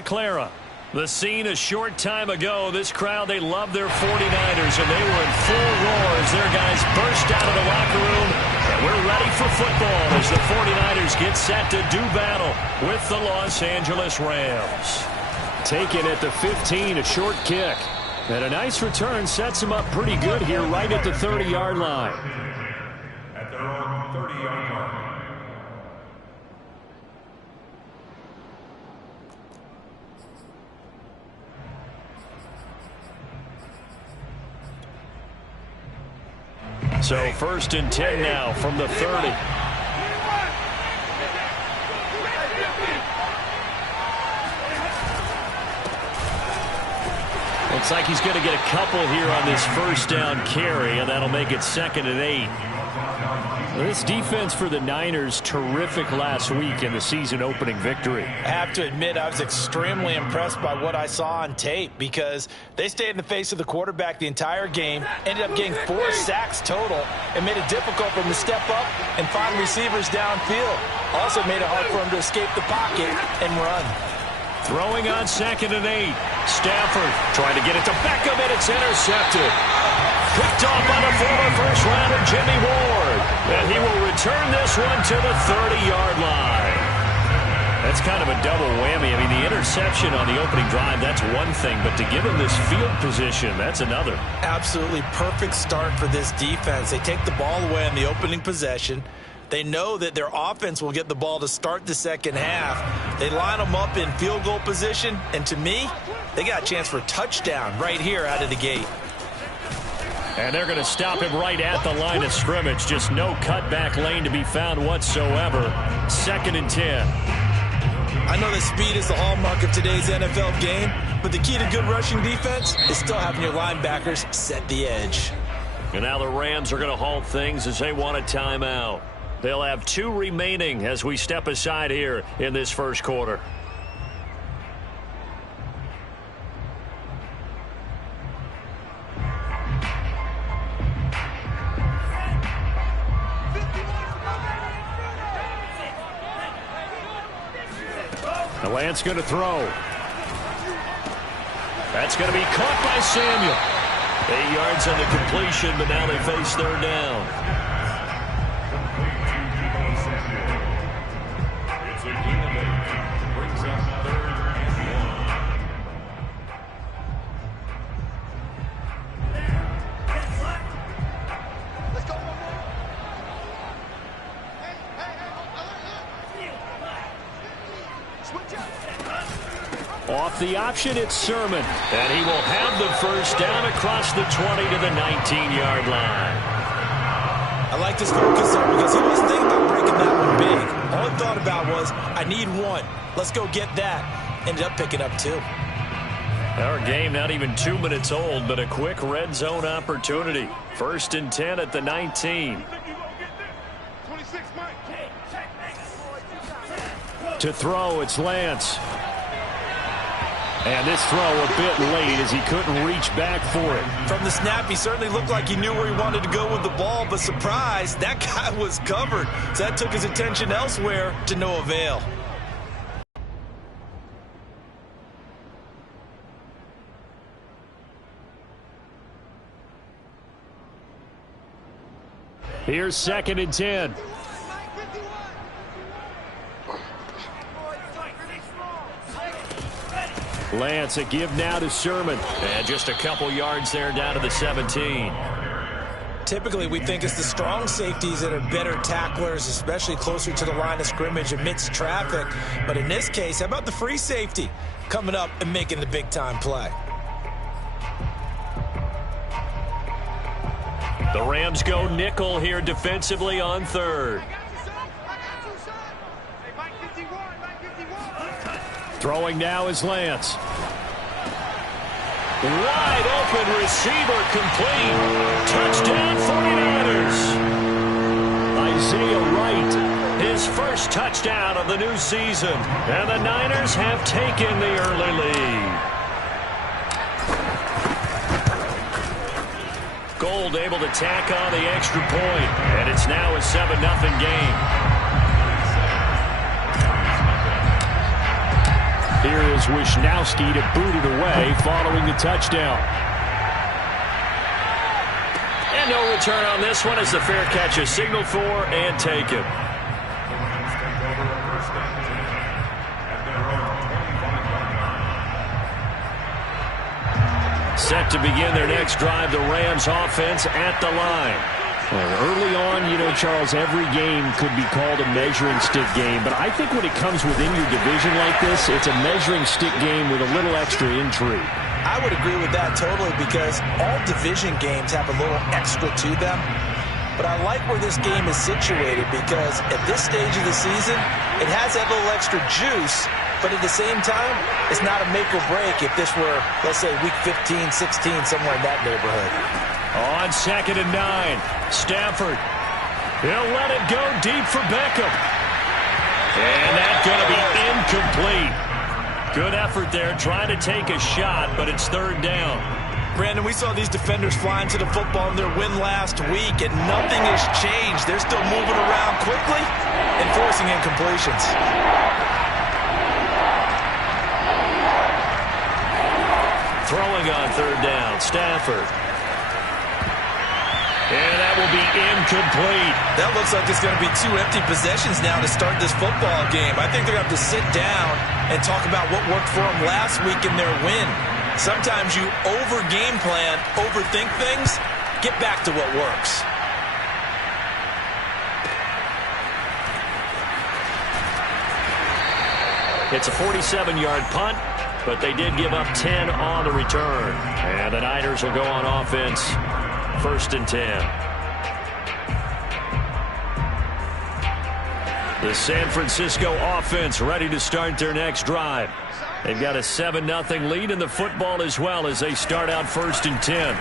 Clara. The scene a short time ago. This crowd, they love their 49ers, and they were in full roar as their guys burst out of the locker room. And we're ready for football as the 49ers get set to do battle with the Los Angeles Rams. Taken at the 15, a short kick. And a nice return sets them up pretty good here right at the 30-yard line. At their own 30-yard line. So 1st and 10 now from the 30. Looks like he's going to get a couple here on this first down carry, and that'll make it 2nd and 8. This defense for the Niners, terrific last week in the season-opening victory. I have to admit, I was extremely impressed by what I saw on tape because they stayed in the face of the quarterback the entire game, ended up getting 4 sacks total, and made it difficult for him to step up and find receivers downfield. Also made it hard for him to escape the pocket and run. Throwing on 2nd and 8. Stafford trying to get it to Beckham, and it's intercepted. Picked off by the former first-rounder Jimmy Ward. And he will return this one to the 30-yard line. That's kind of a double whammy. I mean, the interception on the opening drive, that's one thing. But to give him this field position, that's another. Absolutely perfect start for this defense. They take the ball away on the opening possession. They know that their offense will get the ball to start the second half. They line them up in field goal position. And to me, they got a chance for a touchdown right here out of the gate. And they're going to stop him right at the line of scrimmage. Just no cutback lane to be found whatsoever. 2nd and 10. I know that speed is the hallmark of today's NFL game, but the key to good rushing defense is still having your linebackers set the edge. And now the Rams are going to halt things as they want a timeout. They'll have 2 remaining as we step aside here in this first quarter. The Lance going to throw. That's going to be caught by Samuel. 8 yards on the completion, but now they face 3rd down. Off the option, it's Sermon. And he will have the first down across the 20 to the 19-yard line. I like this focus though because he wasn't thinking about breaking that one big. All he thought about was, I need one. Let's go get that. Ended up picking up 2. Our game not even 2 minutes old, but a quick red zone opportunity. 1st and 10 at the 19. To throw, it's Lance. And this throw a bit late as he couldn't reach back for it. From the snap, he certainly looked like he knew where he wanted to go with the ball, but surprise, that guy was covered. So that took his attention elsewhere to no avail. Here's 2nd and 10. Lance, a give now to Sermon. And just a couple yards there down to the 17. Typically, we think it's the strong safeties that are better tacklers, especially closer to the line of scrimmage amidst traffic. But in this case, how about the free safety coming up and making the big-time play? The Rams go nickel here defensively on 3rd. Throwing now is Lance. Wide open receiver complete. Touchdown 49ers. Isaiah Wright, his first touchdown of the new season. And the Niners have taken the early lead. Gold able to tack on the extra point. And it's now a 7-0 game. Here is Wisnowski to boot it away following the touchdown. And no return on this one as the fair catch is signaled for and taken. Set to begin their next drive, the Rams offense at the line. Well, early on, you know, Charles, every game could be called a measuring stick game. But I think when it comes within your division like this, it's a measuring stick game with a little extra intrigue. I would agree with that totally because all division games have a little extra to them. But I like where this game is situated because at this stage of the season, it has that little extra juice. But at the same time, it's not a make or break if this were, let's say, week 15, 16, somewhere in that neighborhood. On 2nd and 9, Stafford. He'll let it go deep for Beckham. And that's going to be incomplete. Good effort there, trying to take a shot, but it's 3rd down. Brandon, we saw these defenders flying to the football in their win last week, and nothing has changed. They're still moving around quickly and forcing incompletions. Throwing on 3rd down, Stafford. And that will be incomplete. That looks like it's going to be 2 empty possessions now to start this football game. I think they're going to have to sit down and talk about what worked for them last week in their win. Sometimes you over-game plan, overthink things, get back to what works. It's a 47-yard punt, but they did give up 10 on the return. And the Niners will go on offense, 1st and 10. The San Francisco offense ready to start their next drive. They've got a 7-0 lead in the football as well as they start out 1st and 10.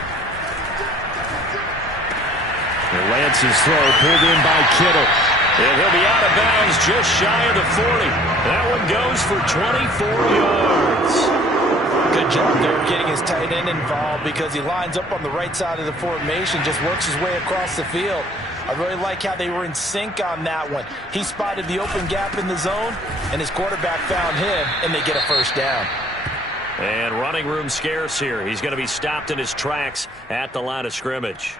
Lance's throw pulled in by Kittle. And he'll be out of bounds just shy of the 40. That one goes for 24 yards. Good job there getting his tight end involved because he lines up on the right side of the formation, just works his way across the field. I really like how they were in sync on that one. He spotted the open gap in the zone, and his quarterback found him, and they get a 1st down. And running room scarce here. He's going to be stopped in his tracks at the line of scrimmage.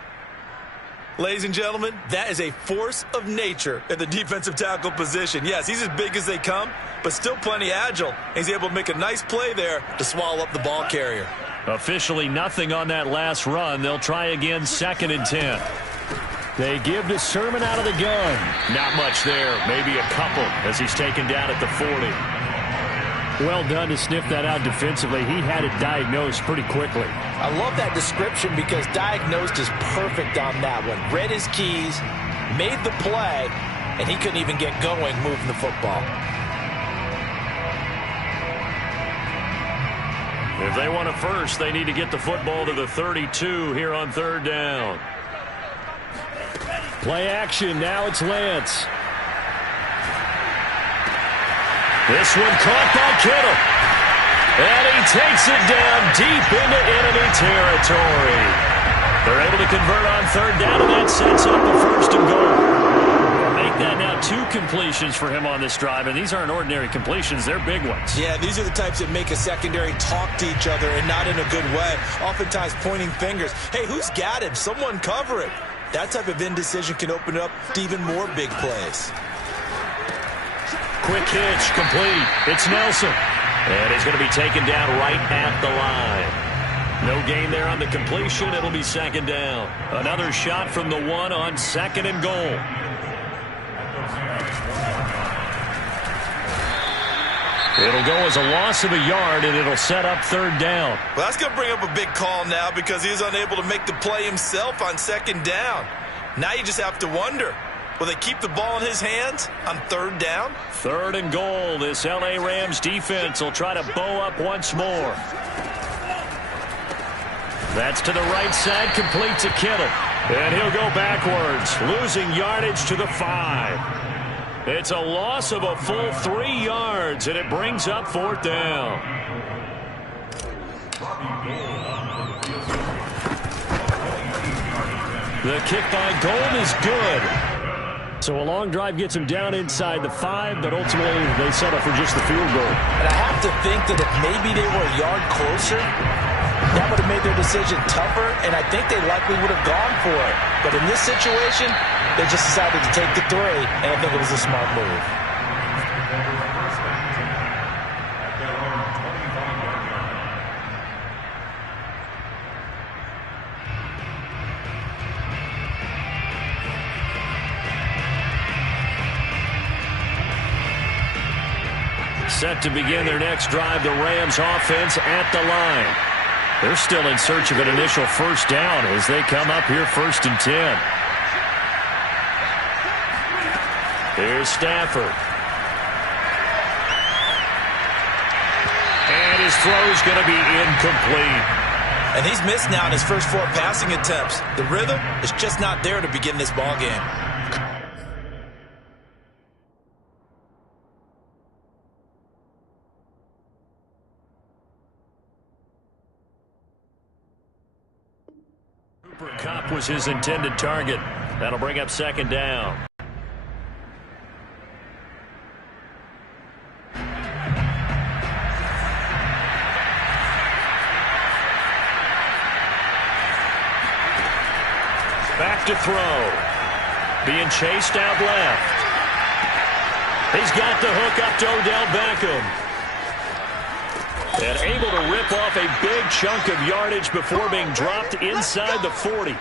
Ladies and gentlemen, that is a force of nature in the defensive tackle position. Yes, he's as big as they come, but still plenty agile. He's able to make a nice play there to swallow up the ball carrier. Officially nothing on that last run. They'll try again 2nd and 10. They give to Sermon out of the gun. Not much there. Maybe a couple as he's taken down at the 40. Well done to sniff that out defensively. He had it diagnosed pretty quickly. I love that description because diagnosed is perfect on that one. Read his keys, made the play, and he couldn't even get going moving the football. If they want a first, they need to get the football to the 32 here on 3rd down. Play action. Now it's Lance. This one caught by Kittle. And he takes it down deep into enemy territory. They're able to convert on 3rd down, and that sets up the 1st and goal. Make that now 2 completions for him on this drive, and these aren't ordinary completions. They're big ones. Yeah, these are the types that make a secondary talk to each other and not in a good way. Oftentimes pointing fingers. Hey, who's got him? Someone cover it. That type of indecision can open up to even more big plays. Quick hitch, complete. It's Nelson. And he's going to be taken down right at the line. No gain there on the completion. It'll be 2nd down. Another shot from the 1 on 2nd and goal. It'll go as a loss of a yard, and it'll set up 3rd down. Well, that's going to bring up a big call now because he's unable to make the play himself on 2nd down. Now you just have to wonder, will they keep the ball in his hands on 3rd down? 3rd and goal. This L.A. Rams defense will try to bow up once more. That's to the right side, complete to Kittle. And he'll go backwards, losing yardage to the 5. It's a loss of a full 3 yards, and it brings up 4th down. The kick by Gold is good. So a long drive gets them down inside the 5, but ultimately they settle for just the field goal. And I have to think that if maybe they were a yard closer, that would have made their decision tougher, and I think they likely would have gone for it. But in this situation, they just decided to take the 3, and I think it was a smart move. Set to begin their next drive, the Rams offense at the line. They're still in search of an initial first down as they come up here 1st and 10. Here's Stafford. And his throw's going to be incomplete. And he's missed now in his first 4 passing attempts. The rhythm is just not there to begin this ball game. Cup was his intended target. That'll bring up 2nd down. Back to throw. Being chased out left. He's got the hook up to Odell Beckham. And able to rip off a big chunk of yardage before being dropped inside the 40.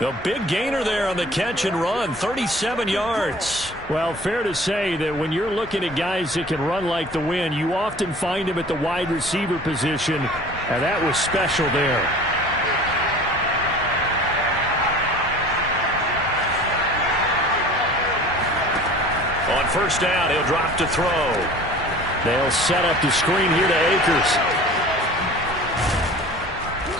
A big gainer there on the catch and run, 37 yards. Well, fair to say that when you're looking at guys that can run like the wind, you often find them at the wide receiver position, and that was special there. On 1st down, he'll drop to throw. They'll set up the screen here to Akers.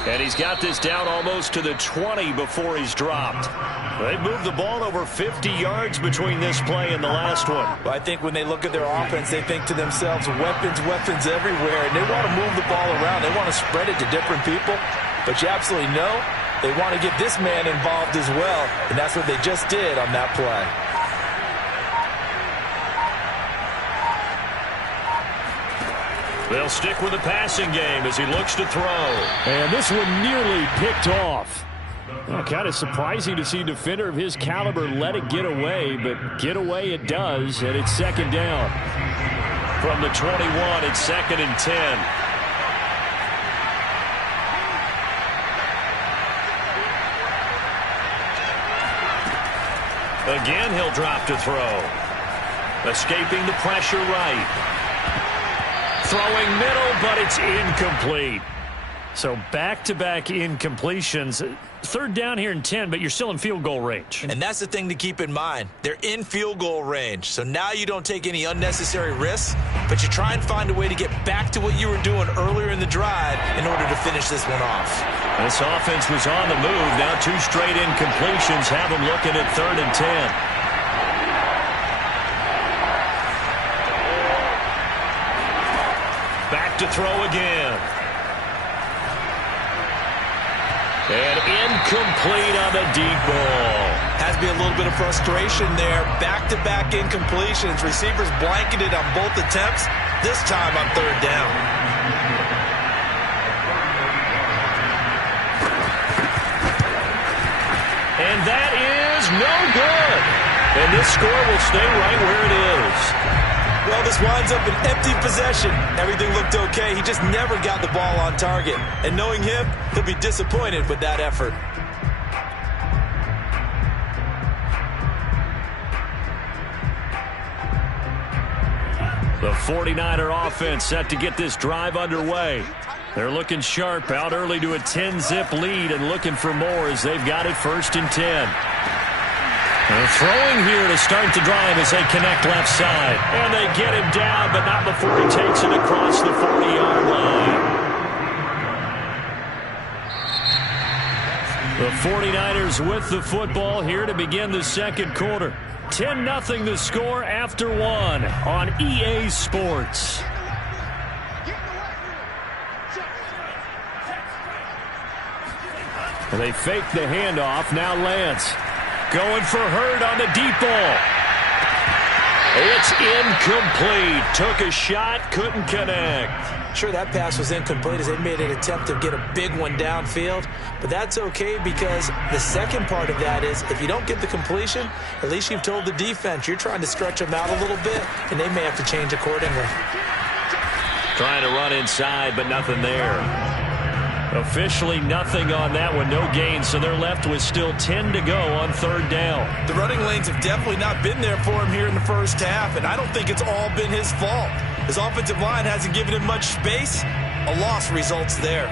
And he's got this down almost to the 20 before he's dropped. They moved the ball over 50 yards between this play and the last one. Well, I think when they look at their offense, they think to themselves, weapons, weapons everywhere. And they want to move the ball around. They want to spread it to different people. But you absolutely know they want to get this man involved as well. And that's what they just did on that play. They'll stick with the passing game as he looks to throw. And this one nearly picked off. Well, kind of surprising to see a defender of his caliber let it get away, but get away it does, and it's 2nd down. From the 21, it's 2nd and 10. Again, he'll drop to throw. Escaping the pressure right. Throwing middle, but it's incomplete. So back-to-back incompletions. 3rd down here and 10, but you're still in field goal range. And that's the thing to keep in mind. They're in field goal range. So now you don't take any unnecessary risks, but you try and find a way to get back to what you were doing earlier in the drive in order to finish this one off. This offense was on the move. Now 2 straight incompletions have them looking at 3rd and 10. Back to throw again. And incomplete on the deep ball. Has to be a little bit of frustration there. Back-to-back incompletions. Receivers blanketed on both attempts, this time on 3rd down. And that is no good. And this score will stay right where it is. Well, this winds up an empty possession. Everything looked okay. He just never got the ball on target. And knowing him, he'll be disappointed with that effort. The 49er offense set to get this drive underway. They're looking sharp, out early to a 10-zip lead and looking for more as they've got it 1st and 10. They're throwing here to start the drive as they connect left side. And they get him down, but not before he takes it across the 40-yard line. The 49ers with the football here to begin the 2nd quarter. 10-0 the score after 1 on EA Sports. And they fake the handoff. Now Lance going for Hurd on the deep ball. It's incomplete. Took a shot, couldn't connect. Sure, that pass was incomplete as they made an attempt to get a big one downfield, but that's okay because the second part of that is if you don't get the completion, at least you've told the defense you're trying to stretch them out a little bit, and they may have to change accordingly. Trying to run inside, but nothing there. Officially nothing on that one, no gain, so they're left with still 10 to go on third down. The running lanes have definitely not been there for him here in the first half, and I don't think it's all been his fault. His offensive line hasn't given him much space. A loss results there.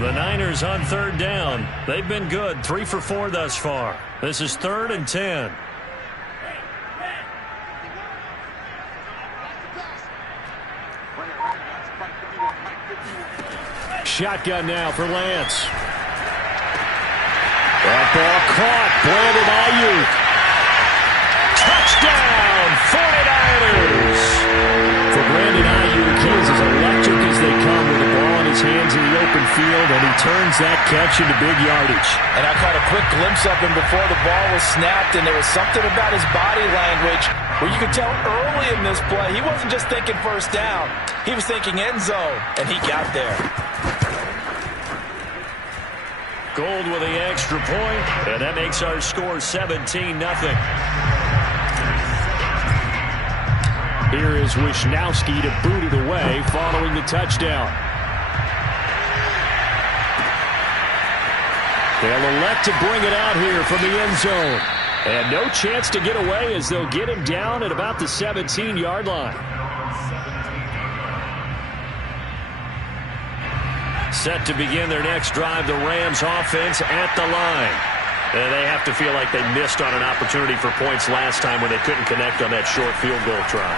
The Niners on third down. They've been good, 3 for 4 thus far. This is 3rd and 10. Shotgun now for Lance. That ball caught. Brandon Ayuk. Touchdown, 49ers. For Brandon Ayuk, he is as electric as they come with the ball in his hands in the open field, and he turns that catch into big yardage. And I caught a quick glimpse of him before the ball was snapped, and there was something about his body language where you could tell early in this play he wasn't just thinking first down. He was thinking end zone, and he got there. Gold with the extra point, and that makes our score 17-0. Here is Wishnowski to boot it away following the touchdown. They'll elect to bring it out here from the end zone. And no chance to get away as they'll get him down at about the 17-yard line. Set to begin their next drive, the Rams offense at the line. And they have to feel like they missed on an opportunity for points last time when they couldn't connect on that short field goal try.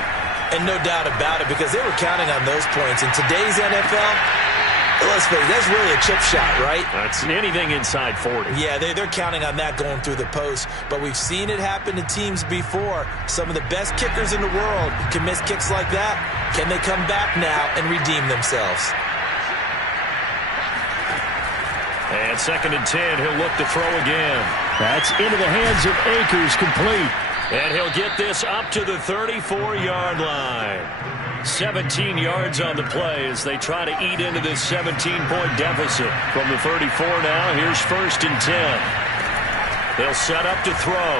And no doubt about it, because they were counting on those points. In today's NFL, let's face it, that's really a chip shot, right? That's anything inside 40. Yeah, they're counting on that going through the post. But we've seen it happen to teams before. Some of the best kickers in the world can miss kicks like that. Can they come back now and redeem themselves? And 2nd and 10, he'll look to throw again. That's into the hands of Akers, complete. And he'll get this up to the 34-yard line. 17 yards on the play as they try to eat into this 17-point deficit. From the 34 now, here's 1st and 10. They'll set up to throw.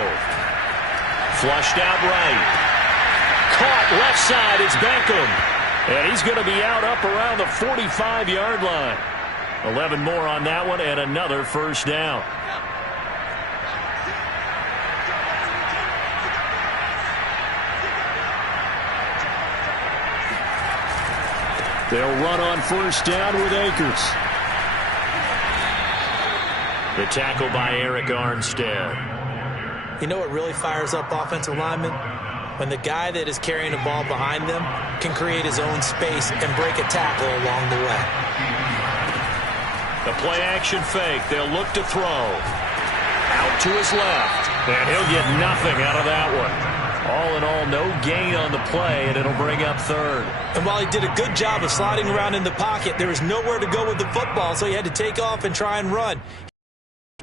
Flushed out right. Caught left side, it's Beckham. And he's going to be out up around the 45-yard line. 11 more on that one, and another first down. They'll run on first down with Akers. The tackle by Eric Armstead. You know what really fires up offensive linemen? When the guy that is carrying the ball behind them can create his own space and break a tackle along the way. The play-action fake. They'll look to throw. Out to his left. And he'll get nothing out of that one. All in all, no gain on the play, and it'll bring up 3rd. And while he did a good job of sliding around in the pocket, there was nowhere to go with the football, so he had to take off and try and run.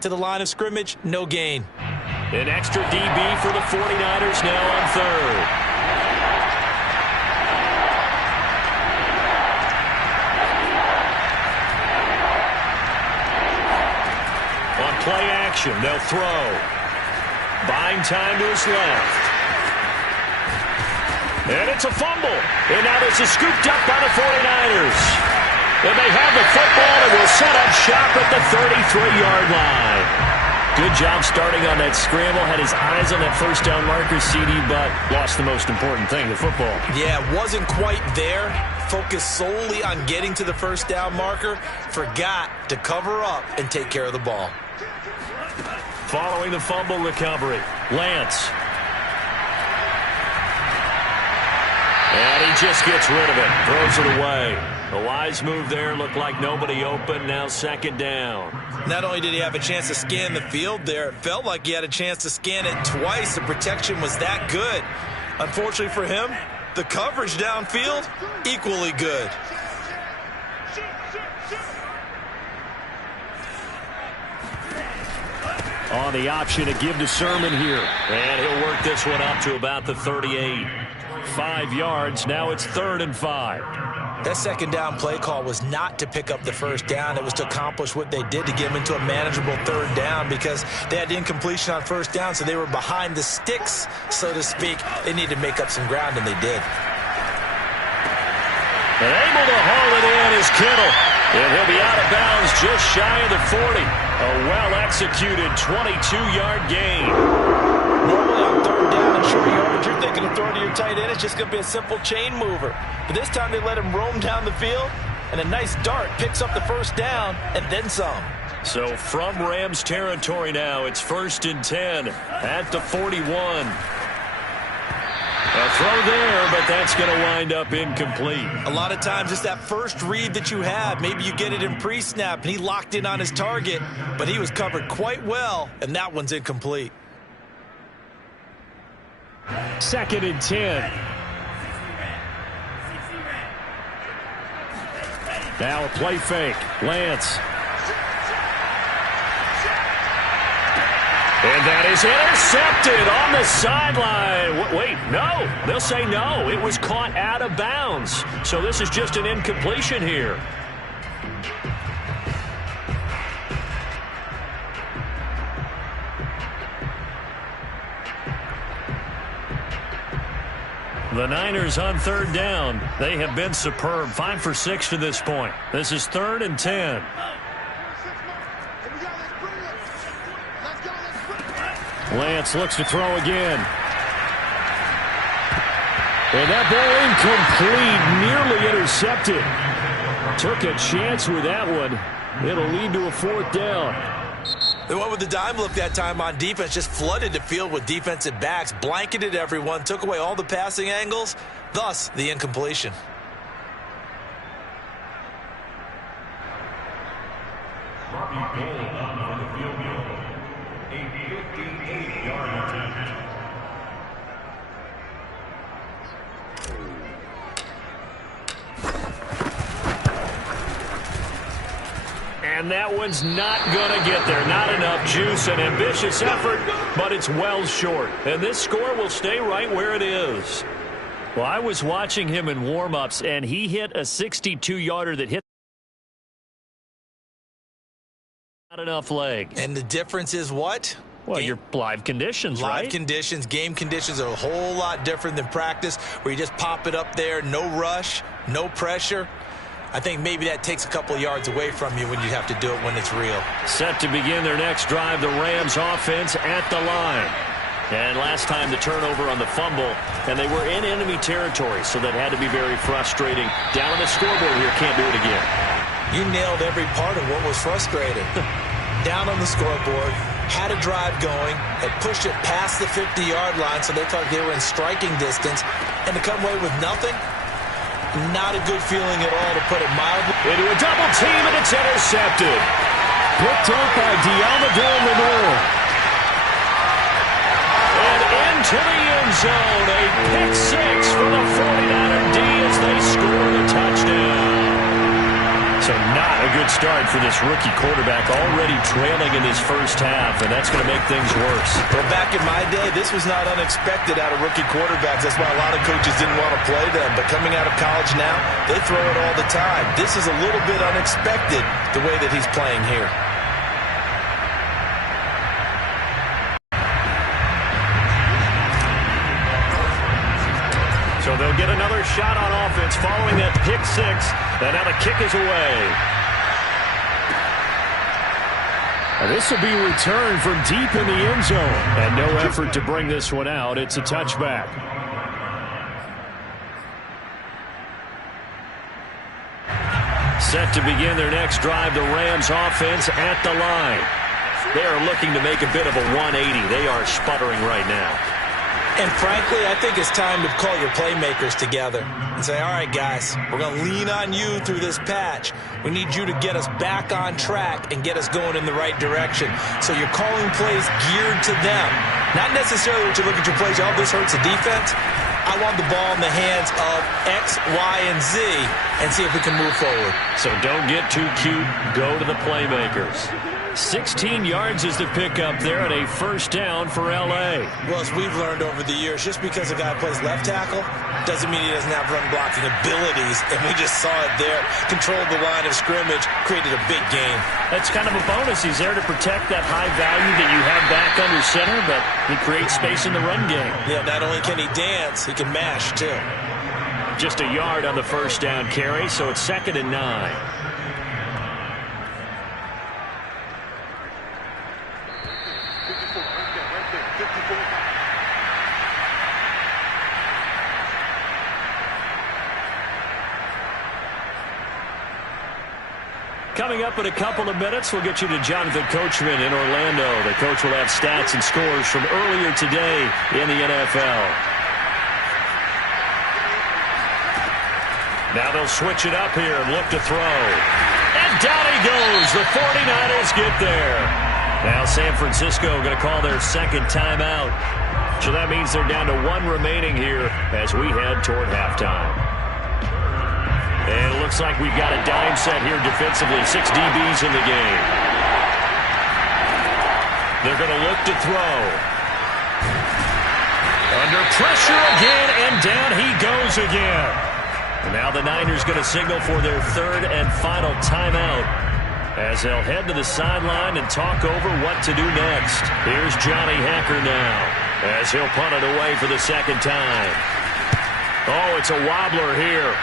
To the line of scrimmage, no gain. An extra DB for the 49ers now on 3rd. Play action. They'll throw. Buying time to his left. And it's a fumble. And now this is scooped up by the 49ers. And they have the football and will set up shop at the 33-yard line. Good job starting on that scramble. Had his eyes on that first down marker, CD, but lost the most important thing, the football. Yeah, wasn't quite there. Focused solely on getting to the first down marker. Forgot to cover up and take care of the ball. Following the fumble recovery, Lance. And he just gets rid of it, throws it away. A wise move there, looked like nobody open, now 2nd down. Not only did he have a chance to scan the field there, it felt like he had a chance to scan it twice. The protection was that good. Unfortunately for him, the coverage downfield, equally good. On the option to give to Sermon here. And he'll work this one up to about the 38. 5 yards. Now it's 3rd and 5. That second down play call was not to pick up the first down. It was to accomplish what they did to get them into a manageable 3rd down because they had incompletion on first down, so they were behind the sticks, so to speak. They needed to make up some ground, and they did. And able to haul it in is Kittle. And he'll be out of bounds just shy of the 40. A well-executed 22-yard gain. Normally on 3rd down and short yardage, you're thinking of throwing to your tight end. It's just going to be a simple chain mover. But this time they let him roam down the field, and a nice dart picks up the first down and then some. So from Rams territory now, it's 1st and 10 at the 41. A throw there, but that's going to wind up incomplete. A lot of times it's that first read that you have. Maybe you get it in pre-snap, and he locked in on his target, but he was covered quite well, and that one's incomplete. 2nd and 10. Now a play fake. Lance. And that is intercepted on the sideline. Wait, no. They'll say no. It was caught out of bounds. So this is just an incompletion here. The Niners on 3rd down. They have been superb. 5 for 6 to this point. This is 3rd and 10. Lance looks to throw again. And that ball incomplete, nearly intercepted. Took a chance with that one. It'll lead to a 4th down. They went with the dime look that time on defense, just flooded the field with defensive backs, blanketed everyone, took away all the passing angles, thus the incompletion. Robbie Gould up for the field goal. A 58-yard attempt. And that one's not going to get there. Not enough juice. An ambitious effort, but it's well short. And this score will stay right where it is. Well, I was watching him in warm-ups, and he hit a 62-yarder that hit not enough leg. And the difference is what? Well, your live conditions, right? Live conditions, game conditions are a whole lot different than practice, where you just pop it up there, no rush, no pressure. I think maybe that takes a couple of yards away from you when you have to do it when it's real. Set to begin their next drive, the Rams offense at the line. And last time the turnover on the fumble, and they were in enemy territory, so that had to be very frustrating. Down on the scoreboard here, can't do it again. You nailed every part of what was frustrating. Down on the scoreboard, had a drive going, had pushed it past the 50-yard line, so they thought they were in striking distance, and to come away with nothing, not a good feeling at all, to put it mildly. Into a double team, and it's intercepted. Picked up by Diamador Lenore. And into the end zone, a pick six for the 49er D as they score the touchdown. So not a good start for this rookie quarterback, already trailing in this first half, and that's going to make things worse. Well, back in my day, this was not unexpected out of rookie quarterbacks. That's why a lot of coaches didn't want to play them. But coming out of college now, they throw it all the time. This is a little bit unexpected, the way that he's playing here. So they'll get another shot on offense following that pick six. And now the kick is away. And this will be returned from deep in the end zone. And no effort to bring this one out. It's a touchback. Set to begin their next drive, the Rams offense at the line. They are looking to make a bit of a 180. They are sputtering right now. And frankly, I think it's time to call your playmakers together and say, all right, guys, we're going to lean on you through this patch. We need you to get us back on track and get us going in the right direction. So you're calling plays geared to them. Not necessarily what you look at your plays, oh, this hurts the defense. I want the ball in the hands of X, Y, and Z and see if we can move forward. So don't get too cute. Go to the playmakers. 16 yards is the pickup there and a first down for L.A. Well, as we've learned over the years, just because a guy plays left tackle doesn't mean he doesn't have run-blocking abilities, and we just saw it there. Controlled the line of scrimmage, created a big gain. That's kind of a bonus. He's there to protect that high value that you have back under center, but he creates space in the run game. Yeah, not only can he dance, he can mash, too. Just a yard on the first down carry, so it's 2nd and 9. Coming up in a couple of minutes, we'll get you to Jonathan Coachman in Orlando. The coach will have stats and scores from earlier today in the NFL. Now they'll switch it up here and look to throw. And down he goes. The 49ers get there. Now San Francisco going to call their second timeout. So that means they're down to 1 remaining here as we head toward halftime. And it looks like we've got a dime set here defensively. 6 DBs in the game. They're going to look to throw. Under pressure again, and down he goes again. And now the Niners going to signal for their 3rd and final timeout as they'll head to the sideline and talk over what to do next. Here's Johnny Hacker now as he'll punt it away for the 2nd time. Oh, it's a wobbler here.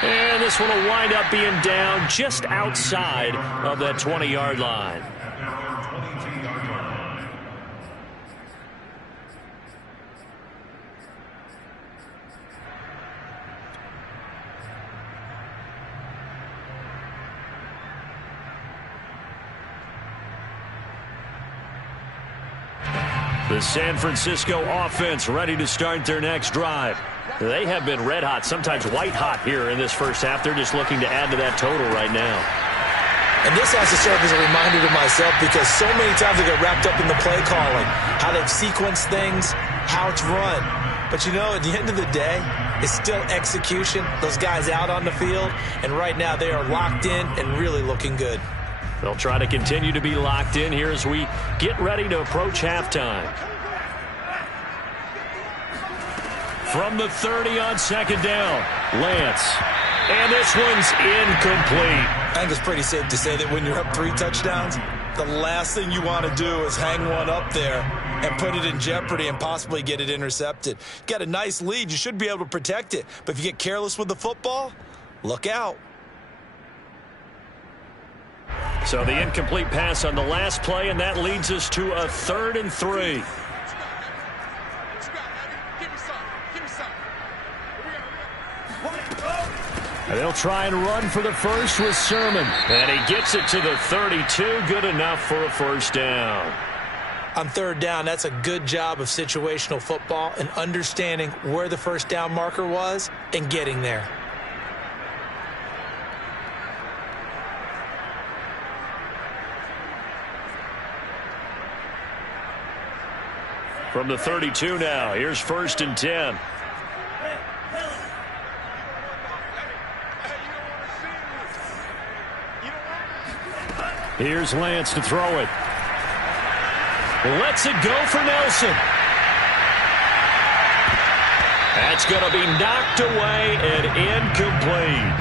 And this one will wind up being down just outside of that 20-yard line. The San Francisco offense ready to start their next drive. They have been red hot, sometimes white hot here in this first half. They're just looking to add to that total right now. And this has to serve as a reminder to myself because so many times I get wrapped up in the play calling, how they've sequenced things, how it's run. But, you know, at the end of the day, it's still execution. Those guys out on the field, and right now they are locked in and really looking good. They'll try to continue to be locked in here as we get ready to approach halftime. From the 30 on 2nd down, Lance. And this one's incomplete. I think it's pretty safe to say that when you're up 3 touchdowns, the last thing you want to do is hang one up there and put it in jeopardy and possibly get it intercepted. You got a nice lead. You should be able to protect it. But if you get careless with the football, look out. So the incomplete pass on the last play, and that leads us to a 3rd and 3. And they'll try and run for the first with Sermon. And he gets it to the 32. Good enough for a first down. On 3rd down, that's a good job of situational football and understanding where the first down marker was and getting there. From the 32 now, here's 1st and 10. Here's Lance to throw it. Lets it go for Nelson. That's going to be knocked away and incomplete.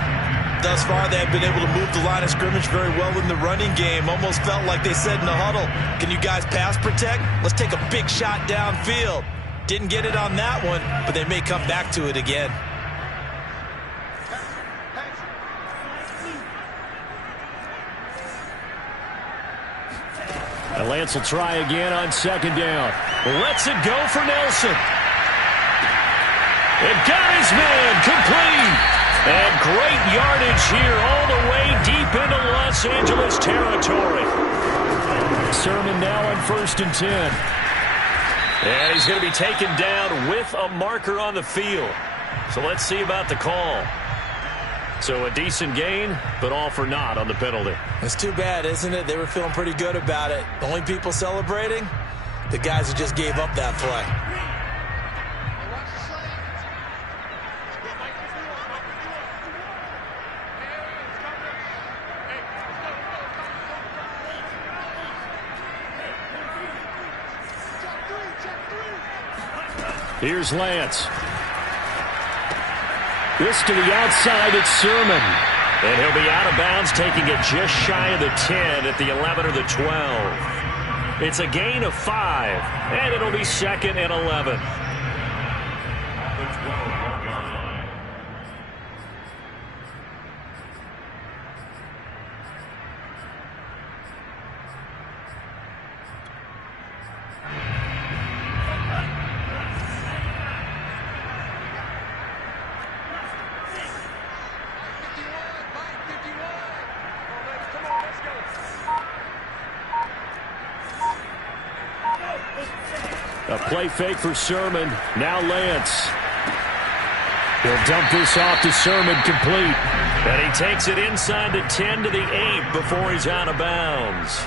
Thus far, they have been able to move the line of scrimmage very well in the running game. Almost felt like they said in the huddle, can you guys pass protect? Let's take a big shot downfield. Didn't get it on that one, but they may come back to it again. And Lance will try again on 2nd down. Lets it go for Nelson. And got his man complete. And great yardage here all the way deep into Los Angeles territory. Sermon now on 1st and 10. And he's going to be taken down with a marker on the field. So let's see about the call. So a decent gain, but all for naught on the penalty. It's too bad, isn't it? They were feeling pretty good about it. The only people celebrating, the guys who just gave up that play. Here's Lance. This to the outside, it's Sermon. And he'll be out of bounds, taking it just shy of the 10 at the 11 or the 12. It's a gain of 5, and it'll be 2nd and 11. A play fake for Sermon. Now Lance. He'll dump this off to Sermon, complete. And he takes it inside the 10 to the 8 before he's out of bounds.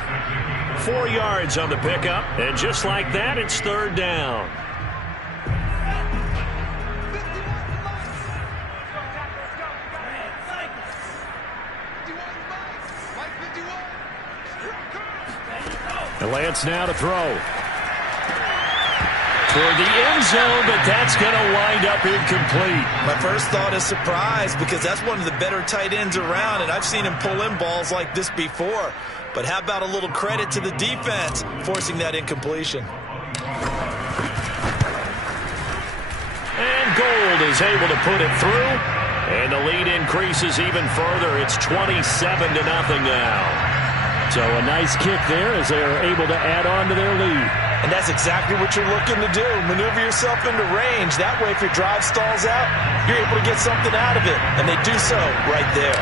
4 yards on the pickup, and just like that, it's 3rd down. And Lance now to throw. Toward the end zone, but that's going to wind up incomplete. My first thought is surprise, because that's one of the better tight ends around, and I've seen him pull in balls like this before. But how about a little credit to the defense forcing that incompletion? And Gold is able to put it through, and the lead increases even further. It's 27-0 now. So a nice kick there as they are able to add on to their lead. And that's exactly what you're looking to do. Maneuver yourself into range. That way, if your drive stalls out, you're able to get something out of it. And they do so right there.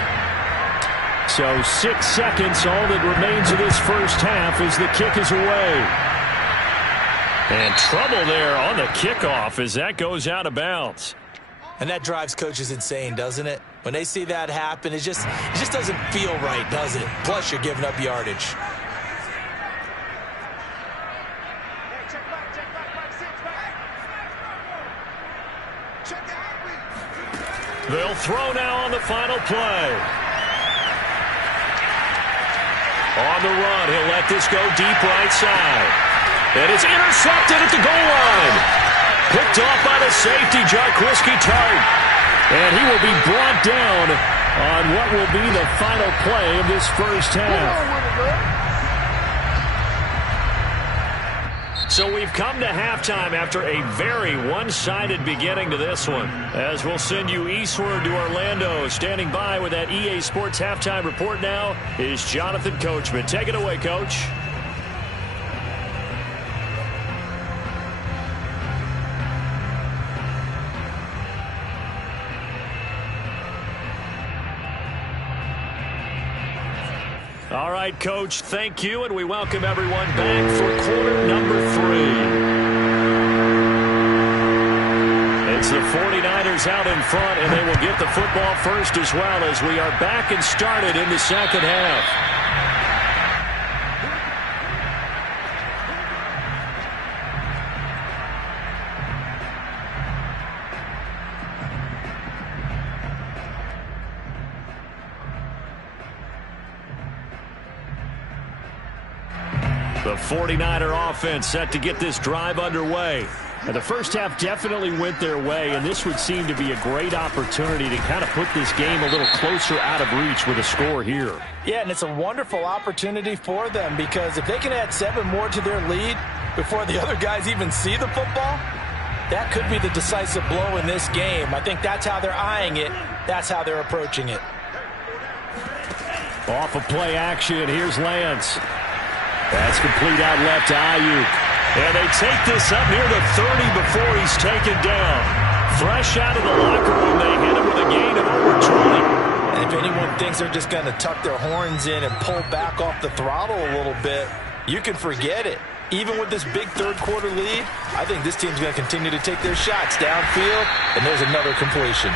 So 6 seconds, all that remains of this first half as the kick is away. And trouble there on the kickoff as that goes out of bounds. And that drives coaches insane, doesn't it? When they see that happen, it just doesn't feel right, does it? Plus, you're giving up yardage. They'll throw now on the final play. On the run, he'll let this go deep right side. And it's intercepted at the goal line. Picked off by the safety, Jarquiski Tart. And he will be brought down on what will be the final play of this first half. So we've come to halftime after a very one-sided beginning to this one. As we'll send you eastward to Orlando. Standing by with that EA Sports halftime report now is Jonathan Coachman. Take it away, Coach. All right, Coach, thank you, and we welcome everyone back for quarter number 3. It's the 49ers out in front, and they will get the football first as well as we are back and started in the second half. The 49er offense set to get this drive underway. And the first half definitely went their way, and this would seem to be a great opportunity to kind of put this game a little closer out of reach with a score here. Yeah, and it's a wonderful opportunity for them, because if they can add 7 more to their lead before the other guys even see the football, that could be the decisive blow in this game. I think that's how they're eyeing it. That's how they're approaching it. Off of play action, here's Lance. That's complete out left to Ayuk. And they take this up near the 30 before he's taken down. Fresh out of the locker room, they hit him with a gain of over 20. And if anyone thinks they're just going to tuck their horns in and pull back off the throttle a little bit, you can forget it. Even with this big third-quarter lead, I think this team's going to continue to take their shots downfield, and there's another completion.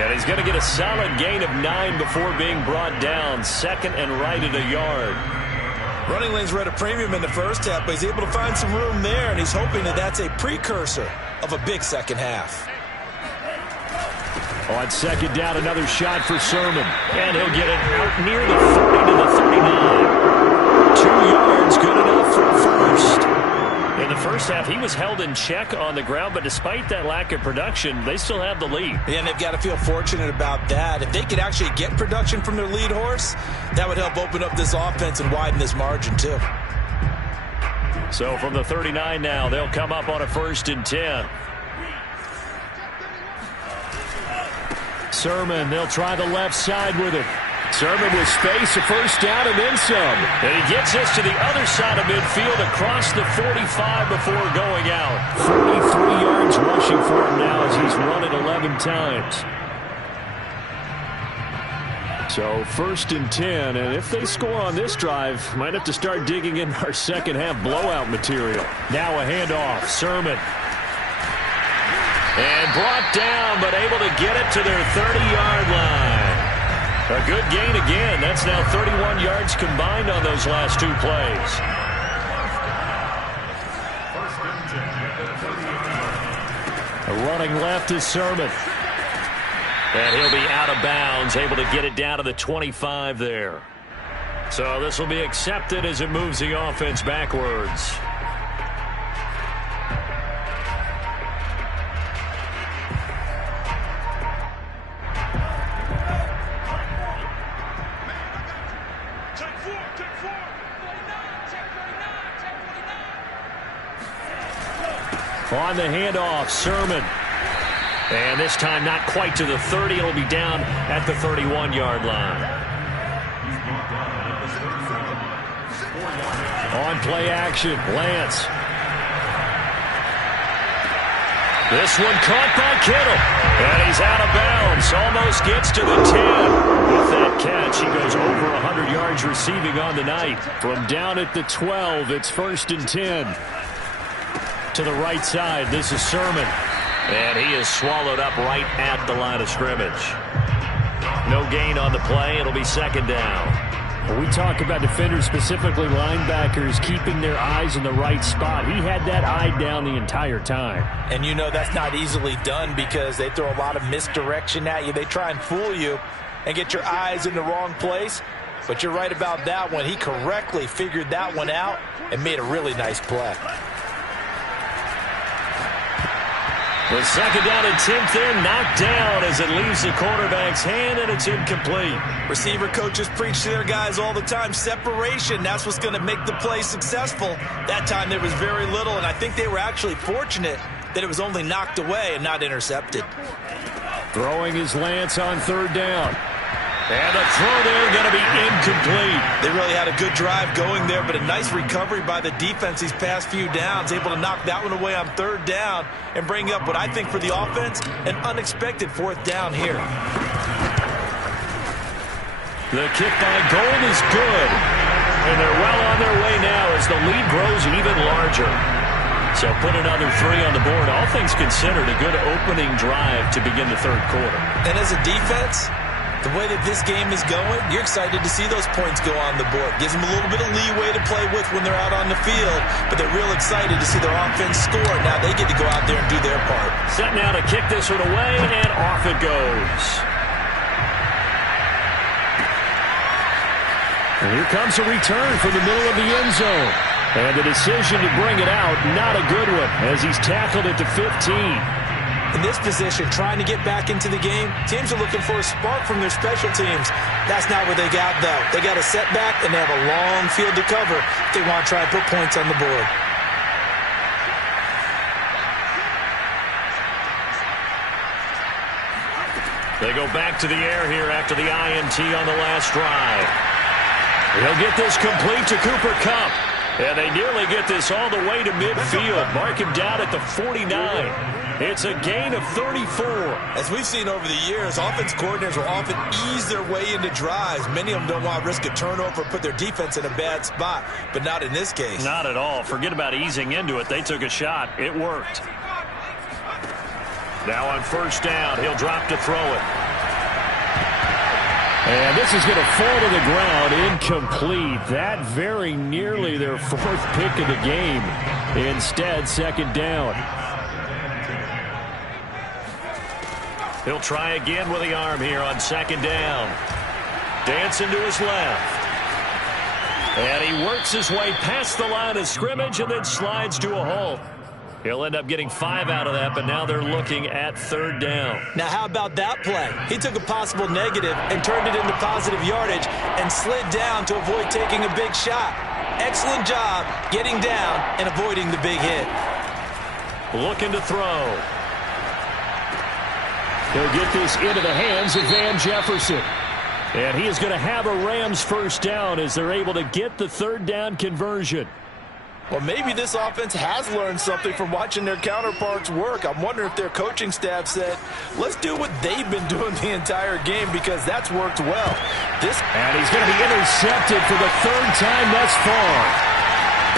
Yeah, he's going to get a solid gain of 9 before being brought down. Second and right at a yard. Running lanes were at a premium in the first half, but he's able to find some room there, and he's hoping that that's a precursor of a big second half. On second down, another shot for Sermon. And he'll get it out near the 40 to the 39. 2 yards, good enough for a first. In the first half, he was held in check on the ground, but despite that lack of production, they still have the lead. Yeah, and they've got to feel fortunate about that. If they could actually get production from their lead horse, that would help open up this offense and widen this margin too. So from the 39 now, they'll come up on a 1st and 10. Sermon, they'll try the left side with it. Sermon with space, a 1st down and then some. And he gets this to the other side of midfield across the 45 before going out. 43 yards rushing for him now as he's run it 11 times. So 1st and 10, and if they score on this drive, might have to start digging in our second half blowout material. Now a handoff, Sermon. And brought down, but able to get it to their 30-yard line. A good gain again. That's now 31 yards combined on those last 2 plays. A running left is Sermon. And he'll be out of bounds, able to get it down to the 25 there. So this will be accepted as it moves the offense backwards. On the handoff, Sermon. And this time not quite to the 30. It'll be down at the 31-yard line. On play action, Lance. This one caught by Kittle. And he's out of bounds. Almost gets to the 10. With that catch, he goes over 100 yards receiving on the night. From down at the 12, it's 1st and 10. To the right side, this is Sermon. And he is swallowed up right at the line of scrimmage. No gain on the play. It'll be 2nd down. When we talk about defenders, specifically linebackers, keeping their eyes in the right spot, he had that eye down the entire time. And you know that's not easily done because they throw a lot of misdirection at you. They try and fool you and get your eyes in the wrong place. But you're right about that one. He correctly figured that one out and made a really nice play. The 2nd down and 10th there, knocked down as it leaves the quarterback's hand, and it's incomplete. Receiver coaches preach to their guys all the time. Separation, that's what's going to make the play successful. That time there was very little, and I think they were actually fortunate that it was only knocked away and not intercepted. Throwing his Lance on 3rd down. And the throw there going to be incomplete. They really had a good drive going there, but a nice recovery by the defense these past few downs, able to knock that one away on 3rd down and bring up what I think for the offense, an unexpected 4th down here. The kick by Gold is good. And they're well on their way now as the lead grows even larger. So put another 3 on the board. All things considered, a good opening drive to begin the 3rd quarter. And as a defense, the way that this game is going, you're excited to see those points go on the board. Gives them a little bit of leeway to play with when they're out on the field, but they're real excited to see their offense score. Now they get to go out there and do their part. Set now to kick this one away, and off it goes. And here comes a return from the middle of the end zone. And the decision to bring it out, not a good one, as he's tackled it to 15. In this position, trying to get back into the game, teams are looking for a spark from their special teams. That's not what they got, though. They got a setback, and they have a long field to cover if they want to try and put points on the board. They go back to the air here after the INT on the last drive. He'll get this complete to Cooper Kupp. And they nearly get this all the way to midfield. Mark him down at the 49. It's a gain of 34. As we've seen over the years, offense coordinators will often ease their way into drives. Many of them don't want to risk a turnover or put their defense in a bad spot, but not in this case. Not at all. Forget about easing into it. They took a shot. It worked. Now on 1st down, he'll drop to throw it. And this is going to fall to the ground, incomplete. That very nearly their 4th pick of the game. Instead, 2nd down. He'll try again with the arm here on 2nd down. Dancing to his left. And he works his way past the line of scrimmage and then slides to a halt. He'll end up getting 5 out of that, but now they're looking at 3rd down. Now, how about that play? He took a possible negative and turned it into positive yardage and slid down to avoid taking a big shot. Excellent job getting down and avoiding the big hit. Looking to throw. He'll get this into the hands of Van Jefferson. And he is going to have a Rams 1st down as they're able to get the 3rd down conversion. Well, maybe this offense has learned something from watching their counterparts work. I'm wondering if their coaching staff said, let's do what they've been doing the entire game because that's worked well. And he's going to be intercepted for the 3rd time thus far.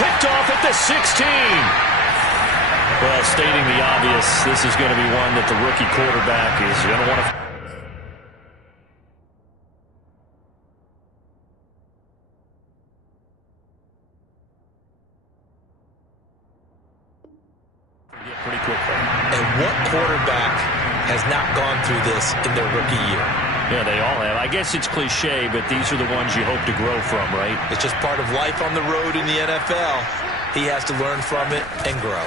Picked off at the 16. Well, stating the obvious, this is going to be one that the rookie quarterback is going to want to... pretty quickly. And what quarterback has not gone through this in their rookie year? Yeah, they all have. I guess it's cliche, but these are the ones you hope to grow from, right? It's just part of life on the road in the NFL. He has to learn from it and grow.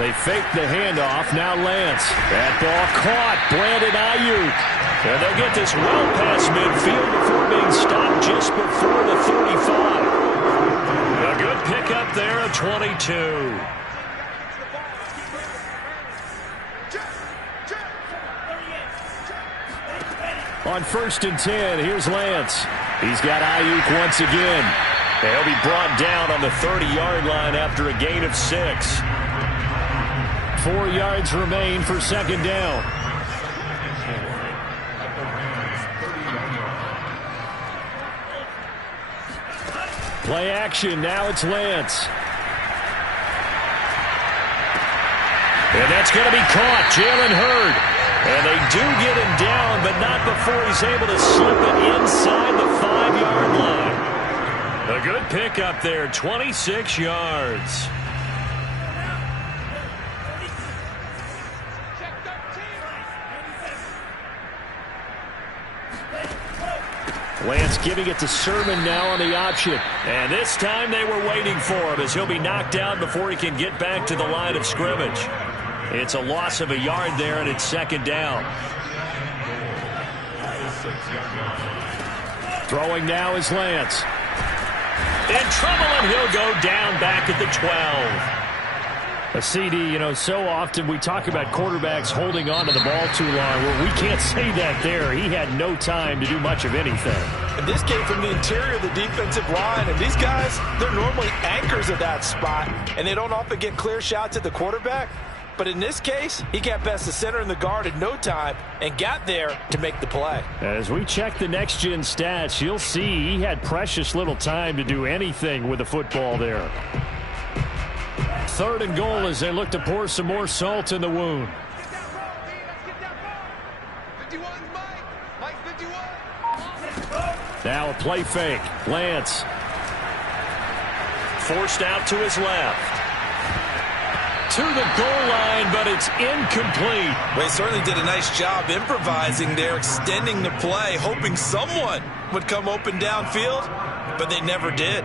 They fake the handoff. Now Lance. That ball caught. Brandon Ayuk. And they'll get this well past midfield before being stopped just before the 35. A good pickup there at 22. On 1st and 10, here's Lance. He's got Ayuk once again. He'll be brought down on the 30-yard line after a gain of 6. 4 yards remain for 2nd down. Play action. Now it's Lance. And that's going to be caught. Jalen Hurd. And they do get him down, but not before he's able to slip it inside the 5-yard line. A good pickup there, 26 yards. Lance giving it to Sermon now on the option. And this time they were waiting for him as he'll be knocked down before he can get back to the line of scrimmage. It's a loss of a yard there, and it's 2nd down. Throwing now is Lance. In trouble, and he'll go down back at the 12. A CD, so often we talk about quarterbacks holding on to the ball too long. Well, we can't say that there. He had no time to do much of anything. And this came from the interior of the defensive line. And these guys, they're normally anchors at that spot. And they don't often get clear shots at the quarterback. But in this case, he got past the center and the guard in no time and got there to make the play. As we check the next-gen stats, you'll see he had precious little time to do anything with the football there. 3rd and goal as they look to pour some more salt in the wound. Now a play fake. Lance. Forced out to his left. To the goal line, but it's incomplete. Well, he certainly did a nice job improvising there, extending the play, hoping someone would come open downfield, but they never did.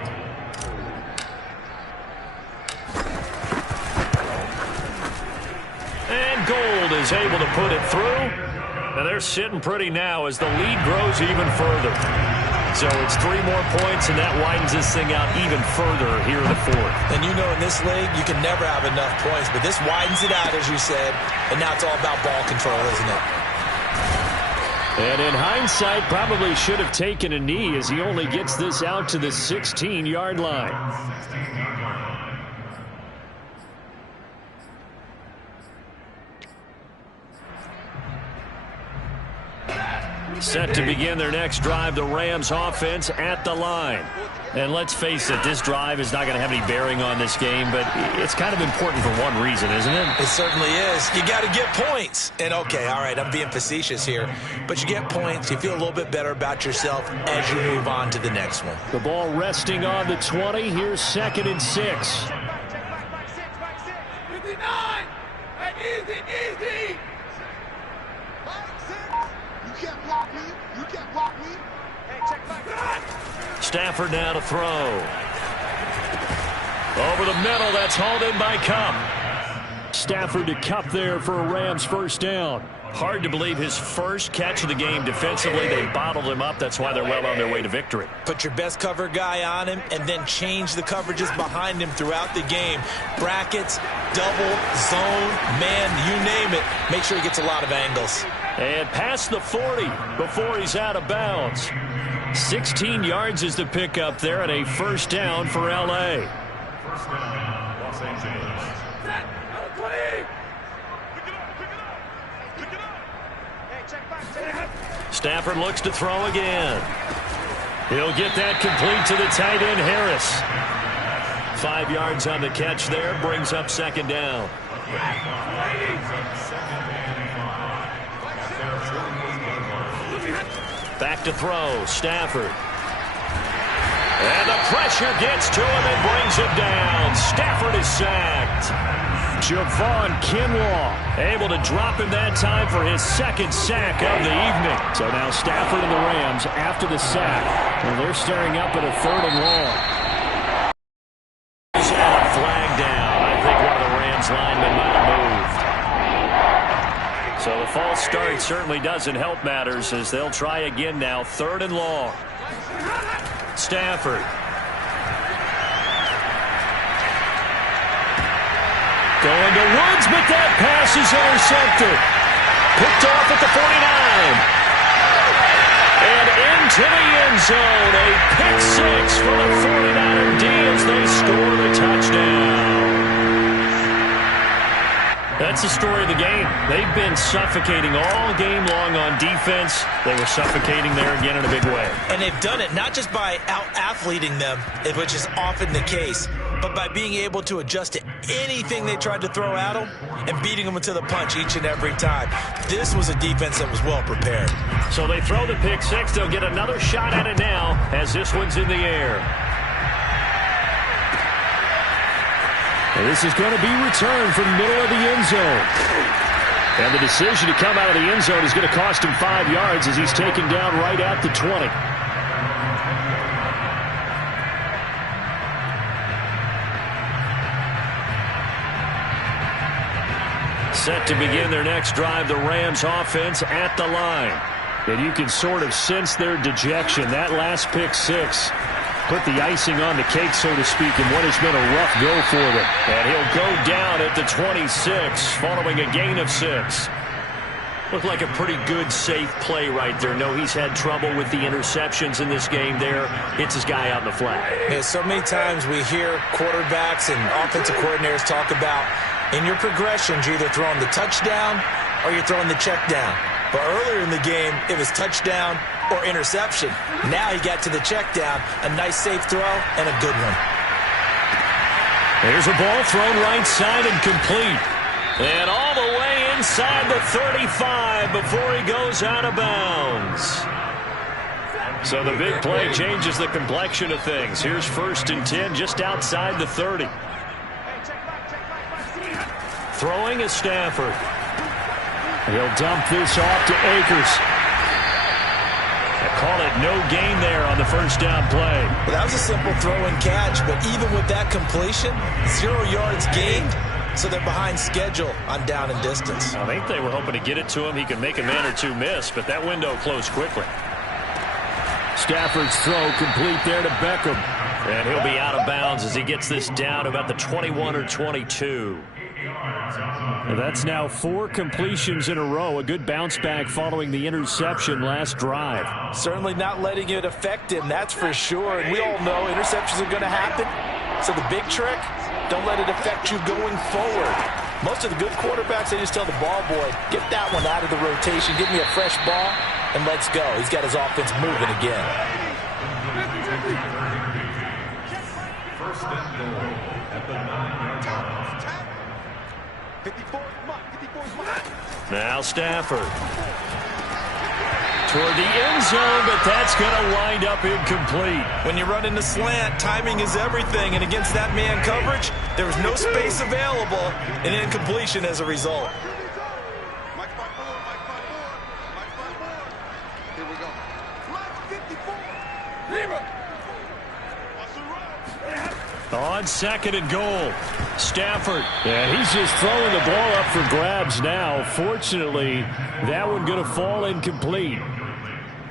And Gold is able to put it through. And they're sitting pretty now as the lead grows even further. So it's 3 more points, and that widens this thing out even further here in the 4th. And you know in this league, you can never have enough points, but this widens it out, as you said, and now it's all about ball control, isn't it? And in hindsight, probably should have taken a knee as he only gets this out to the 16-yard line. Set to begin their next drive, the Rams offense at the line. And let's face it, this drive is not going to have any bearing on this game, but it's kind of important for one reason, isn't it? It certainly is. You got to get points. And okay, all right, I'm being facetious here, but you get points, you feel a little bit better about yourself as you move on to the next one. The ball resting on the 20. Here's 2nd and 6. Easy. You can't block me. Hey, check back. Stafford now to throw. Over the middle, that's hauled in by Cup. Stafford to Cup there for a Rams first down. Hard to believe his first catch of the game defensively. They bottled him up. That's why they're well on their way to victory. Put your best cover guy on him and then change the coverages behind him throughout the game. Brackets, double, zone, man, you name it. Make sure he gets a lot of angles. And past the 40 before he's out of bounds. 16 yards is the pickup there at a first down for L.A. First down, Los Angeles. Stafford looks to throw again. He'll get that complete to the tight end, Harris. 5 yards on the catch there, brings up second down. Back to throw, Stafford. And the pressure gets to him and brings him down. Stafford is sacked. Javon Kinlaw able to drop him that time for his second sack of the evening. So now Stafford and the Rams after the sack. And they're staring up at a 3rd and long. He's had a flag down. I think one of the Rams linemen might have moved. So the false start certainly doesn't help matters as they'll try again now. 3rd and long. Stafford. Going to Woods, but that pass is intercepted. Picked off at the 49. And into the end zone. A pick six for the 49er D as they score the touchdown. That's the story of the game. They've been suffocating all game long on defense. They were suffocating there again in a big way. And they've done it not just by out-athleting them, which is often the case, but by being able to adjust to anything they tried to throw at them and beating them to the punch each and every time. This was a defense that was well prepared. So they throw the pick six. They'll get another shot at it now as this one's in the air. And this is going to be returned from the middle of the end zone. And the decision to come out of the end zone is going to cost him 5 yards as he's taken down right at the 20. Set to begin their next drive, the Rams offense at the line. And you can sort of sense their dejection. That last pick six put the icing on the cake, so to speak, in what has been a rough go for them. And he'll go down at the 26 following a gain of 6. Looked like a pretty good, safe play right there. No, he's had trouble with the interceptions in this game there. Hits his guy out in the flat. Yeah, so many times we hear quarterbacks and offensive coordinators talk about in your progressions, you're either throwing the touchdown or you're throwing the check down. But earlier in the game, it was touchdown or interception. Now he got to the check down, a nice safe throw, and a good one. There's a ball thrown right side and complete. And all the way inside the 35 before he goes out of bounds. So the big play changes the complexion of things. Here's 1st and 10 just outside the 30. Throwing is Stafford. He'll dump this off to Akers. They call it no gain there on the first down play. Well, that was a simple throw and catch, but even with that completion, 0 yards gained, so they're behind schedule on down and distance. I think they were hoping to get it to him. He could make a man or two miss, but that window closed quickly. Stafford's throw complete there to Beckham. And he'll be out of bounds as he gets this down about the 21 or 22. That's now 4 completions in a row. A good bounce back following the interception last drive. Certainly not letting it affect him, that's for sure. And we all know interceptions are going to happen. So the big trick, don't let it affect you going forward. Most of the good quarterbacks, they just tell the ball boy, get that one out of the rotation, give me a fresh ball, and let's go. He's got his offense moving again. First and goal at the 9-yard line. Now Stafford. Toward the end zone, but that's going to wind up incomplete. When you run into slant, timing is everything, and against that man coverage, there was no space available, and incompletion as a result. Here we go. On 2nd and goal, Stafford. And he's just throwing the ball up for grabs now. Fortunately, that one going to fall incomplete.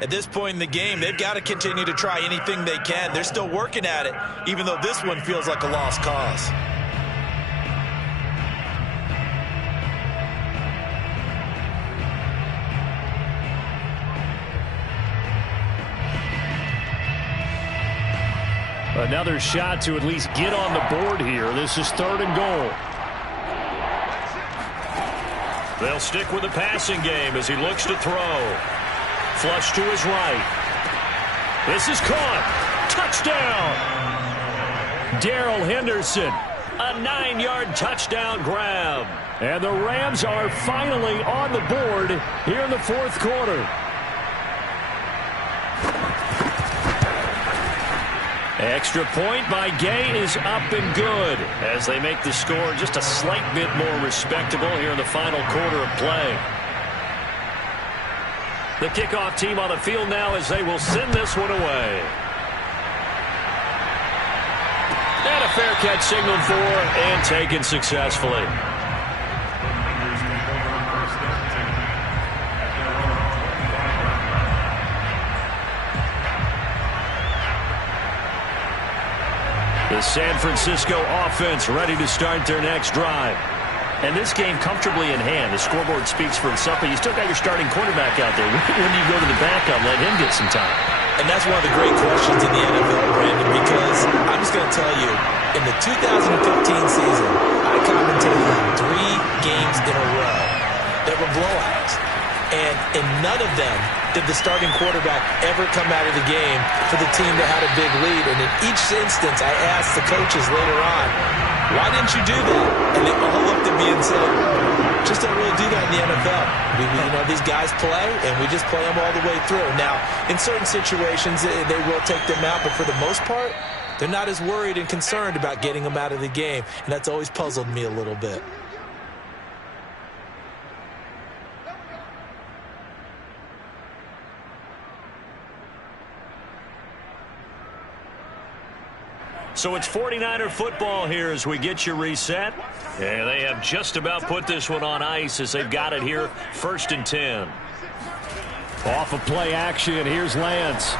At this point in the game, they've got to continue to try anything they can. They're still working at it, even though this one feels like a lost cause. Another shot to at least get on the board here. This is 3rd and goal. They'll stick with the passing game as he looks to throw. Flush to his right. This is caught. Touchdown. Darrell Henderson. A 9-yard touchdown grab. And the Rams are finally on the board here in the 4th quarter. Extra point by Gay is up and good as they make the score just a slight bit more respectable here in the final quarter of play. The kickoff team on the field now as they will send this one away. And a fair catch signaled for and taken successfully. The San Francisco offense ready to start their next drive. And this game comfortably in hand. The scoreboard speaks for itself, but you still got your starting quarterback out there. When do you go to the backup, let him get some time? And that's one of the great questions in the NFL, Brandon, because I'm just going to tell you, in the 2015 season, I commentated on 3 games in a row that were blowouts. And in none of them did the starting quarterback ever come out of the game for the team that had a big lead. And in each instance, I asked the coaches later on, why didn't you do that? And they all looked at me and said, just don't really do that in the NFL. These guys play, and we just play them all the way through. Now, in certain situations, they will take them out, but for the most part, they're not as worried and concerned about getting them out of the game. And that's always puzzled me a little bit. So it's 49er football here as we get you reset. And they have just about put this one on ice as they've got it here, 1st and 10. Off of play action, here's Lance.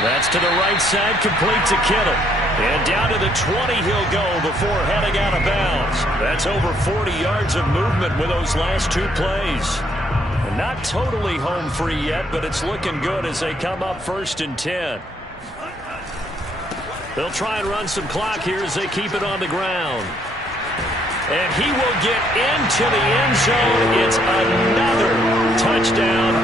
That's to the right side, complete to Kittle. And down to the 20 he'll go before heading out of bounds. That's over 40 yards of movement with those last 2 plays. And not totally home free yet, but it's looking good as they come up 1st and 10. They'll try and run some clock here as they keep it on the ground. And he will get into the end zone. It's another touchdown.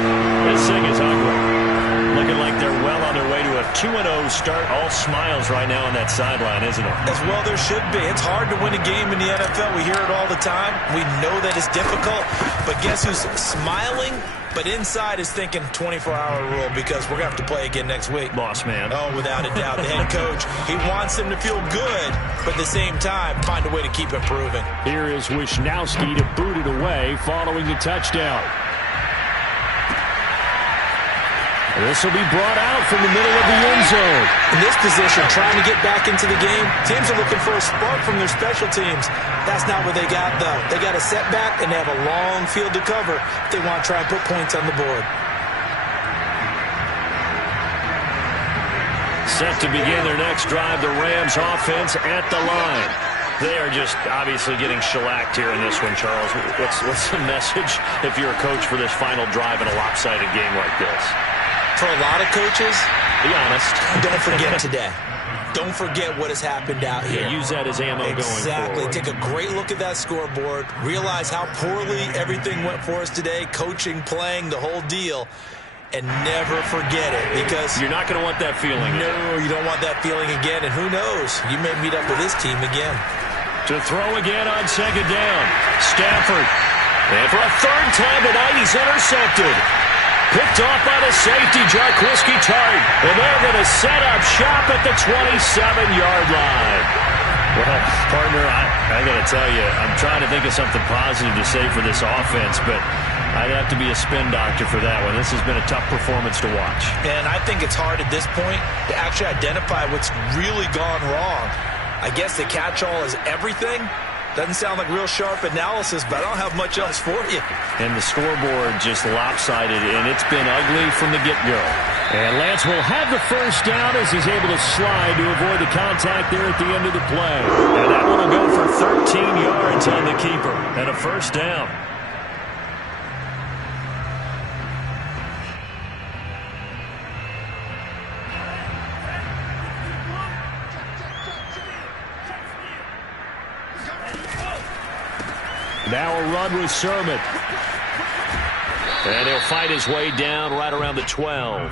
This thing is ugly. Looking like they're well on their way to a 2-0 start. All smiles right now on that sideline, isn't it? As well there should be. It's hard to win a game in the NFL. We hear it all the time. We know that it's difficult. But guess who's smiling? But inside is thinking 24-hour rule because we're going to have to play again next week. Boss man. Oh, without a doubt. The head coach, he wants them to feel good, but at the same time, find a way to keep improving. Here is Wisnowski to boot it away following the touchdown. This will be brought out from the middle of the end zone. In this position, trying to get back into the game, teams are looking for a spark from their special teams. That's not what they got, though. They got a setback, and they have a long field to cover if they want to try and put points on the board. Set to begin their next drive, the Rams offense at the line. They are just obviously getting shellacked here in this one, Charles. What's the message if you're a coach for this final drive in a lopsided game like this? For a lot of coaches, be honest, don't forget today. Don't forget what has happened out here. Use that as ammo going forward. Exactly. Take a great look at that scoreboard. Realize how poorly everything went for us today. Coaching, playing, the whole deal. And never forget it because you're not going to want that feeling. No, you don't want that feeling again. And who knows? You may meet up with this team again. To throw again on 2nd down. Stafford. And for a 3rd time tonight, he's intercepted. Picked off by the safety, Jarquiski Tart. And they're going to set up shop at the 27-yard line. Well, partner, I got to tell you, I'm trying to think of something positive to say for this offense, but I'd have to be a spin doctor for that one. This has been a tough performance to watch. And I think it's hard at this point to actually identify what's really gone wrong. I guess the catch-all is everything. Doesn't sound like real sharp analysis, but I don't have much else for you. And the scoreboard just lopsided, and it's been ugly from the get-go. And Lance will have the first down as he's able to slide to avoid the contact there at the end of the play. And that one will go for 13 yards on the keeper and a first down. Now a run with Sermon. And he'll fight his way down right around the 12.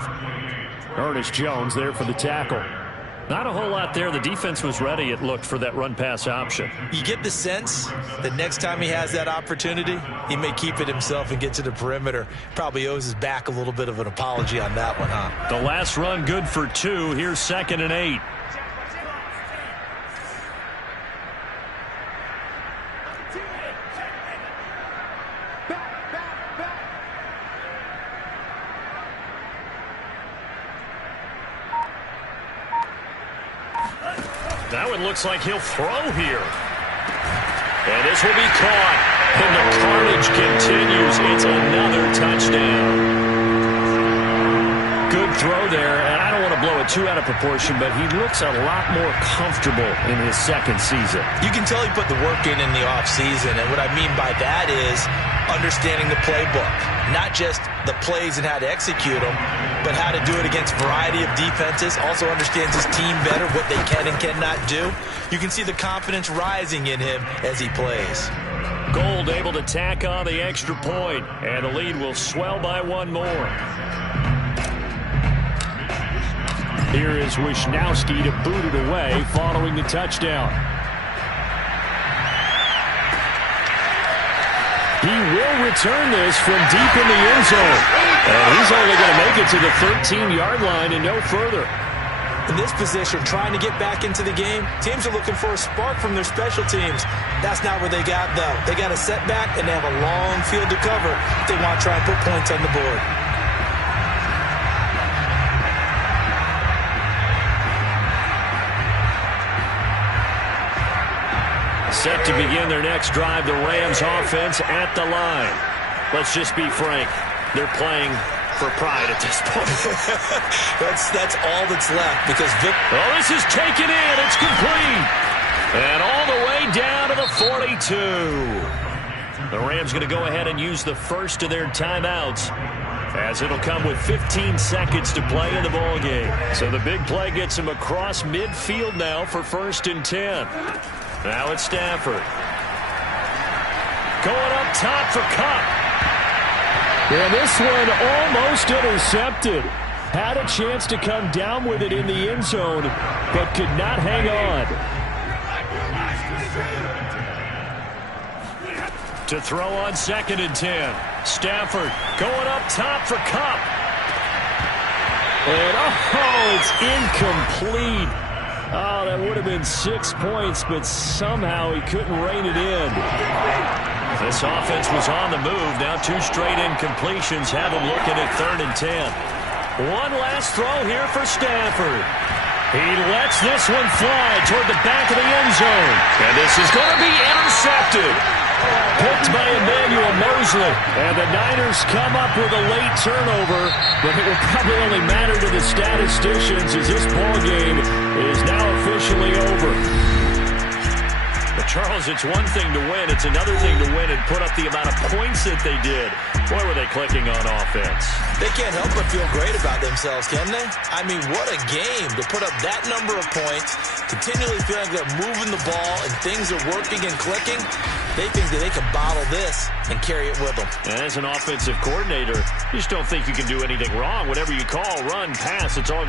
Ernest Jones there for the tackle. Not a whole lot there. The defense was ready, it looked, for that run-pass option. You get the sense that next time he has that opportunity, he may keep it himself and get to the perimeter. Probably owes his back a little bit of an apology on that one, huh? The last run good for 2. Here's 2nd and 8. That one looks like he'll throw here. And this will be caught. And the carnage continues. It's another touchdown. Good throw there. And I don't want to blow it too out of proportion, but he looks a lot more comfortable in his second season. You can tell he put the work in the offseason. And what I mean by that is understanding the playbook. Not just the plays and how to execute them, but how to do it against a variety of defenses. Also understands his team better, what they can and cannot do. You can see the confidence rising in him as he plays. Gold able to tack on the extra point, and the lead will swell by one more. Here is Wisnowski to boot it away following the touchdown. He will return this from deep in the end zone. And he's only going to make it to the 13-yard line and no further. In this position, trying to get back into the game, teams are looking for a spark from their special teams. That's not what they got, though. They got a setback, and they have a long field to cover if they want to try and put points on the board. Set to begin their next drive, the Rams offense at the line. Let's just be frank. They're playing for pride at this point. that's all that's left because Oh, this is taken in. It's complete. And all the way down to the 42. The Rams going to go ahead and use the first of their timeouts, as it'll come with 15 seconds to play in the ballgame. So the big play gets him across midfield now for 1st and 10. Now it's Stafford. Going up top for Cup. And this one almost intercepted. Had a chance to come down with it in the end zone, but could not hang on. To throw on 2nd and 10. Stafford going up top for Cup. And it's incomplete. Oh, that would have been 6 points, but somehow he couldn't rein it in. This offense was on the move. Now 2 straight incompletions have him looking at 3rd and 10. One last throw here for Stafford. He lets this one fly toward the back of the end zone. And this is going to be intercepted. Picked by Emmanuel Mosley. And the Niners come up with a late turnover, but it will probably only matter to the statisticians as this ballgame is now officially over. But Charles, it's one thing to win. It's another thing to win and put up the amount of points that they did. Boy, were they clicking on offense. They can't help but feel great about themselves, can they? I mean, what a game to put up that number of points, continually feel like they're moving the ball and things are working and clicking. They think that they can bottle this and carry it with them. And as an offensive coordinator, you just don't think you can do anything wrong. Whatever you call, run, pass, it's all